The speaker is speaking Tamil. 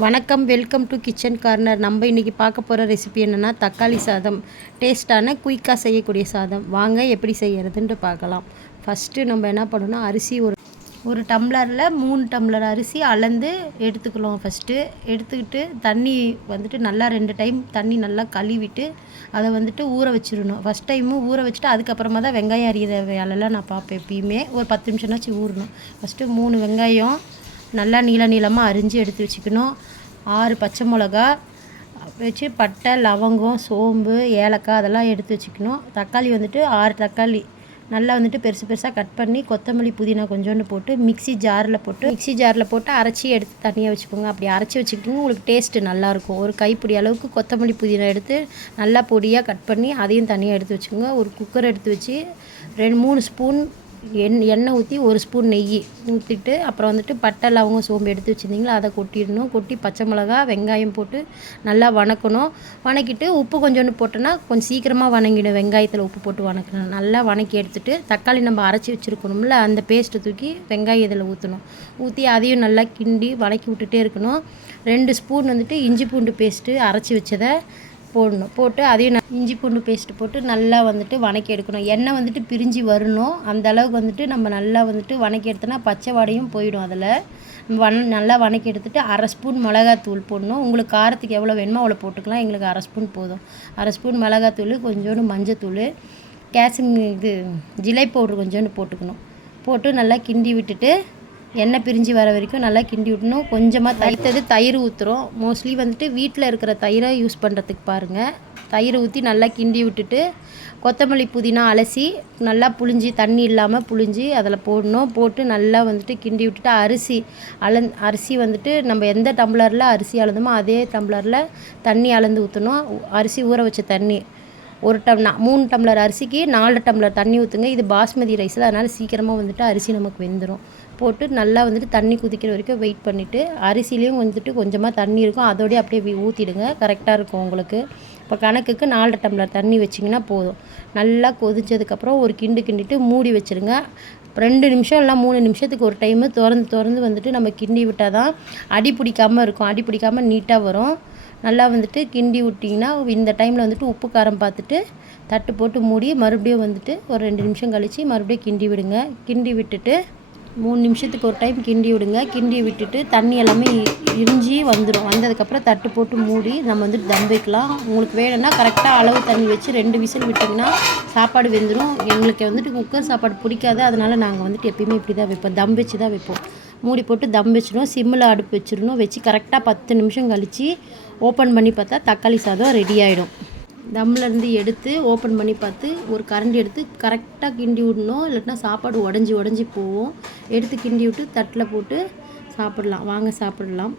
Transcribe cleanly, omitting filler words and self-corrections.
வணக்கம், வெல்கம் டு கிச்சன் கார்னர். நம்ம இன்றைக்கி பார்க்க போகிற ரெசிபி என்னென்னா தக்காளி சாதம். டேஸ்ட்டான குயிக்காக செய்யக்கூடிய சாதம். வாங்க எப்படி செய்கிறதுன்ட்டு பார்க்கலாம். ஃபஸ்ட்டு நம்ம என்ன பண்ணணும்னா, அரிசி ஒரு டம்ளரில் 3 டம்ளர் அரிசி அளந்து எடுத்துக்கலாம். ஃபஸ்ட்டு எடுத்துக்கிட்டு தண்ணி வந்துட்டு நல்லா 2 டைம் தண்ணி நல்லா கழுவிட்டு அதை வந்துட்டு ஊற வச்சிடணும். ஃபஸ்ட் டைமும் ஊற வச்சுட்டு அதுக்கப்புறமா தான் வெங்காயம் அரியிற வேலைலாம் நான் பார்ப்பேன். எப்பயுமே ஒரு 10 நிமிஷம்னாச்சும் ஊறணும். ஃபஸ்ட்டு 3 வெங்காயம் நல்லா நீளமாக அரிஞ்சு எடுத்து வச்சுக்கணும். 6 பச்சை மிளகா வச்சு பட்டை, லவங்கம், சோம்பு, ஏலக்காய் அதெல்லாம் எடுத்து வச்சுக்கணும். தக்காளி வந்துட்டு 6 தக்காளி நல்லா வந்துட்டு பெருசாக கட் பண்ணி கொத்தமல்லி, புதினா கொஞ்சோண்டு போட்டு மிக்ஸி ஜாரில் போட்டு அரைச்சி எடுத்து தனியாக வச்சுக்கோங்க. அப்படி அரைச்சி வச்சுக்கிட்டிங்கன்னா உங்களுக்கு டேஸ்ட்டு நல்லாயிருக்கும். ஒரு கைப்பிடி அளவுக்கு கொத்தமல்லி, புதினா எடுத்து நல்லா பொடியாக கட் பண்ணி அதையும் தனியாக எடுத்து வச்சுக்கோங்க. ஒரு குக்கர் எடுத்து வச்சு 3 ஸ்பூன் எண்ணெய் ஊற்றி 1 ஸ்பூன் நெய் ஊற்றிட்டு அப்புறம் வந்துட்டு பட்டை, லவங்கம், சோம்பு எடுத்து வச்சுருந்தீங்களா அதை கொட்டிடணும். கொட்டி பச்சை மிளகா, வெங்காயம் போட்டு நல்லா வணக்கணும். வணக்கிட்டு உப்பு கொஞ்சோண்டு போட்டோன்னா கொஞ்சம் சீக்கிரமாக வணங்கிடும். வெங்காயத்தில் உப்பு போட்டு வணக்கணும். நல்லா வணக்கி எடுத்துகிட்டு தக்காளி நம்ம அரைச்சி வச்சுருக்கணும்ல அந்த பேஸ்ட்டு தூக்கி வெங்காயம் இதில் ஊற்றணும். ஊற்றி அதையும் நல்லா கிண்டி வணக்கி விட்டுட்டே இருக்கணும். 2 ஸ்பூன் வந்துட்டு இஞ்சி பூண்டு பேஸ்ட்டு அரைச்சி வச்சதை போடணும். போட்டு அதையும் இஞ்சி பூண்டு பேஸ்ட்டு போட்டு நல்லா வந்துட்டு வணக்கி எடுக்கணும். எண்ணெய் வந்துட்டு பிரிஞ்சு வரணும். அந்த அளவுக்கு வந்துட்டு நம்ம நல்லா வந்துட்டு வணக்கி எடுத்தோன்னா பச்சை வாடையும் போயிடும். அதில் நல்லா வணக்கி எடுத்துகிட்டு 1/2 ஸ்பூன் மிளகாத்தூள் போடணும். உங்களுக்கு காரத்துக்கு எவ்வளோ வேணுமோ அவ்வளோ போட்டுக்கலாம். எங்களுக்கு 1/2 ஸ்பூன் போதும். 1/2 ஸ்பூன் மிளகாத்தூள், கொஞ்சோண்டு மஞ்சத்தூள், ஜிலை பவுட்ரு கொஞ்சோண்டு போட்டுக்கணும். போட்டு நல்லா கிண்டி விட்டுட்டு எண்ணெய் பிரிஞ்சு வர வரைக்கும் நல்லா கிண்டி விட்டணும். கொஞ்சமாக தயிர் ஊற்றுறோம். மோஸ்ட்லி வந்துட்டு வீட்டில் இருக்கிற தயிரை யூஸ் பண்ணுறதுக்கு பாருங்கள். தயிர் ஊற்றி நல்லா கிண்டி விட்டுட்டு கொத்தமல்லி, புதினா அலசி நல்லா புழிஞ்சி தண்ணி இல்லாமல் புழிஞ்சி அதில் போடணும். போட்டு நல்லா வந்துட்டு கிண்டி விட்டுட்டு அரிசி வந்துட்டு நம்ம எந்த டம்ளரில் அரிசி அளந்தோமோ அதே டம்ளரில் தண்ணி அளந்து ஊற்றணும். அரிசி ஊற வச்ச தண்ணி 3 டம்ளர் அரிசிக்கு 4 டம்ளர் தண்ணி ஊற்றுங்க. இது பாஸ்மதி ரைஸில், அதனால் சீக்கிரமாக வந்துட்டு அரிசி நமக்கு வெந்துடும். போட்டு நல்லா வந்துட்டு தண்ணி கொதிக்கிற வரைக்கும் வெயிட் பண்ணிவிட்டு அரிசிலையும் வந்துட்டு கொஞ்சமாக தண்ணி இருக்கும், அதோடய அப்படியே ஊற்றிடுங்க. கரெக்டாக இருக்கும் உங்களுக்கு. இப்போ கணக்குக்கு 4 டம்ளர் தண்ணி வச்சிங்கன்னா போதும். நல்லா கொதிச்சதுக்கப்புறம் ஒரு கிண்டிட்டு மூடி வச்சுருங்க. 2 நிமிஷம் இல்லை 3 நிமிஷத்துக்கு ஒரு டைமு திறந்து வந்துட்டு நம்ம கிண்டி விட்டால் தான் அடி பிடிக்காமல் இருக்கும். அடி பிடிக்காமல் நீட்டாக வரும். நல்லா வந்துட்டு கிண்டி விட்டிங்கன்னா இந்த டைமில் வந்துட்டு உப்பு காரம் பார்த்துட்டு தட்டு போட்டு மூடி மறுபடியும் வந்துட்டு ஒரு 2 நிமிஷம் கழித்து மறுபடியும் கிண்டி விடுங்க. கிண்டி விட்டுட்டு 3 நிமிஷத்துக்கு ஒரு டைம் கிண்டி விடுங்க. கிண்டி விட்டுட்டு தண்ணி எல்லாமே இரிஞ்சி வந்துடும். வந்ததுக்கப்புறம் தட்டு போட்டு மூடி நம்ம வந்துட்டு தம் வைக்கலாம். உங்களுக்கு வேணும்னா கரெக்டாக அளவு தண்ணி வச்சு 2 விசில் விட்டிங்கன்னா சாப்பாடு வெந்துடும். எங்களுக்கு வந்துட்டு குக்கர் சாப்பாடு பிடிக்காது, அதனால் நாங்கள் வந்துட்டு எப்பயுமே இப்படி தான் வைப்போம். தம் வச்சு தான் வைப்போம். மூடி போட்டு தம் வச்சிடணும். சிம்மில் அடுப்பு வச்சிடணும். வச்சு கரெக்டாக 10 நிமிஷம் கழித்து ஓப்பன் பண்ணி பார்த்தா தக்காளி சாதம் ரெடி ஆகிடும். தம்லேருந்து எடுத்து ஓப்பன் பண்ணி பார்த்து ஒரு கரண்டி எடுத்து கரெக்டாக கிண்டி விடணும். இல்லைன்னா சாப்பாடு உடஞ்சி போகும். எடுத்து கிண்டி விட்டு தட்டில் போட்டு சாப்பிடலாம். வாங்க சாப்பிடலாம்.